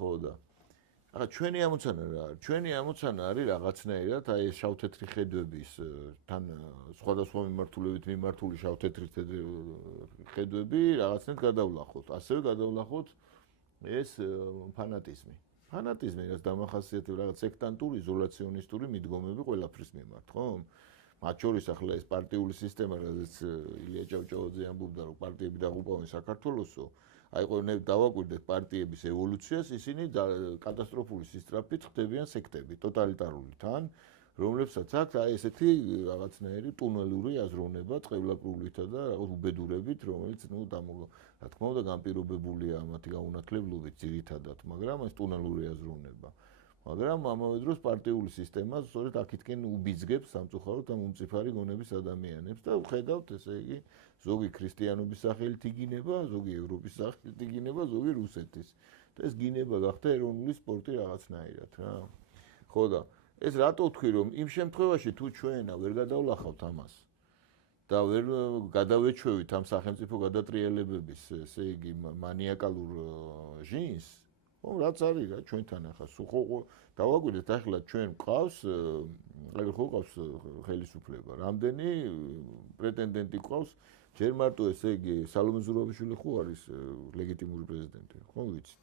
ხო და ახლა ჩვენი ამოცანა რა არის? ჩვენი ამოცანა არის რაღაცნაირად აი ეს შავ-თეთრი ხედვების თან სხვადასხვა მიმართულებით მიმართული შავ-თეთრი ხედვები რაღაცნაირად გადავლახოთ. ასევე გადავლახოთ ეს ფანატიზმი. ფანატიზმი რაც დამახასიათებელია რაღაც სექტანტური, იზოლაციონისტური მიდგომები ყველაფრის მიმართ, ხო? მათ შორის ახლა ეს პარტიული სისტემა, რადგან ილია ჭავჭავაძე ამბობდა, რომ პარტიები დაღუპავენ საქართველოსო, აი ყოლნე დავაკვირდეთ პარტიების ევოლუციას, ისინი კატასტროფული სისწრაფით ხდებიან სექტები, ტოტალიტარული თან, რომლებსაც აქვს აი ესეთი რაღაცნაირი ტუნელური აზროვნება წყევლაკრულითა და რაღაც უბედურებით, რომელიც რა თქმა უნდა განპირობებულია მათი გაუნათლებლობით ძირითადად, მაგრამ ეს ტუნელური აზროვნება. მაგრამ ამავე დროს პარტიული სისტემა სწორედ აქეთკენ უბიძგებს სამწუხაროდ ამ უმწიფარი გონების ადამიანებს და ვხედავთ ესე იგი ზოგი ქრისტიანობის სახელით იგინება, ზოგი ევროპის სახელით იგინება, ზოგი რუსეთის. და ეს გინება გახდა ეროვნული სპორტი რაღაცნაირად რა. ხო და ეს რატო ვთქვი რომ იმ შემთხვევაში თუ ჩვენ ვერ გადავლახავთ ამას და ვერ გადავეჩვევით ამ სახელმწიფო გადატრიალებების ესე იგი მანიაკალურ ჟინს ხო რაც არის რა ჩვენთან ახლა ხო დავაკვირდეთ ახლა ჩვენ გვყავს აი ხო გვყავს ხელისუფლება რამდენი პრეტენდენტი გვყავს ჯერ მარტო ესე იგი სალომე ზურაბიშვილი ხო არის ლეგიტიმური პრეზიდენტი ხო ვიცით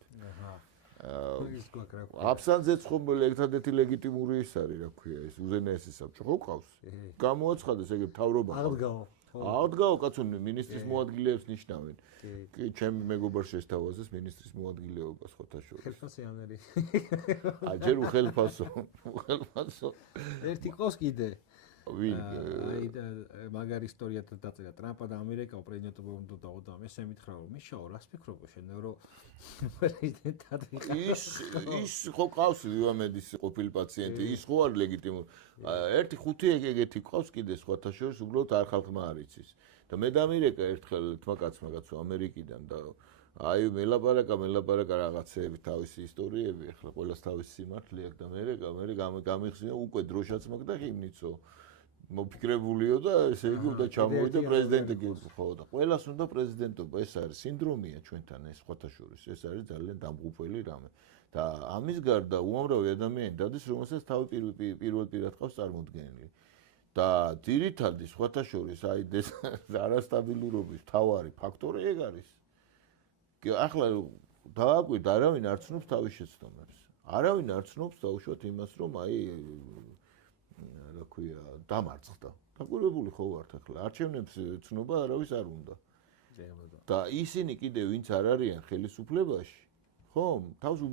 აბსანძეც ხომ ერთადერთი ლეგიტიმური ის არის რა ქვია ეს უზენაესი საბჭო ხო გვყავს გამოაცხადეს ეგ მთავრობა აღდგაო კაცო მინისტრის მოადგილეებს ნიშნავენ კი ჩემი მეგობარ შესთავაზეს მინისტრის მოადგილეობას ხოთა შორის ხელფასიანერი აჯერ უხელფასო ერთი ყავს კიდე ვინ მაგარი ისტორიათა დაწერა ტრამპა და ამერიკა პრეზიდენტობა უნდა დაუდო ამას ემითხრა რომ მიშაო რას ფიქრობ შენ რომ პრეზიდენტად ის ხო ყავს ვიამედის ყოფილი პაციენტი ის ხო არის ლეგიტიმური ერთი ხუთი ეგეთი ყავს კიდე სხვათა შორის უბრალოდ არ ხალხმა არ იცის და მე და ამერიკა ერთხელ თმაკაცმა კაცო ამერიკიდან და აი მელაპარაკა რაღაცეები თავისი ისტორიები ახლა ყველას თავისი სიმართლე აქვს და მე გამიხსენე უკვე დროშაც მაქვს და ჰიმნიცო მოფიქრებულიო და ესე იგი უნდა ჩამოვიდა პრეზიდენტი ხო და ყველას უნდა პრეზიდენტობა ეს არის სინდრომია ჩვენთან ეს სხვათა შორის ეს არის ძალიან დამღუპველი რამე და ამის გარდა უამრავი ადამიანი დადის რომელსაც თავი პირველად ყავს წარმოდგენილი და ძირითადი სხვათა შორის აი ეს არასტაბილურობის მთავარი ფაქტორი ეგ არის ახლა დავაკვირდ არავინ არ ცნობს თავის შეცდომებს არავინ არ ცნობს დაუშვათ იმას რომ აი რა ქვია დამარცხდა დაკვირვებული ხო ვართ ახლა არჩევნებს ცნობა არავის არ უნდა და ისინი კიდე ვინც არ არიან ხელისუფლებაში ხო თავს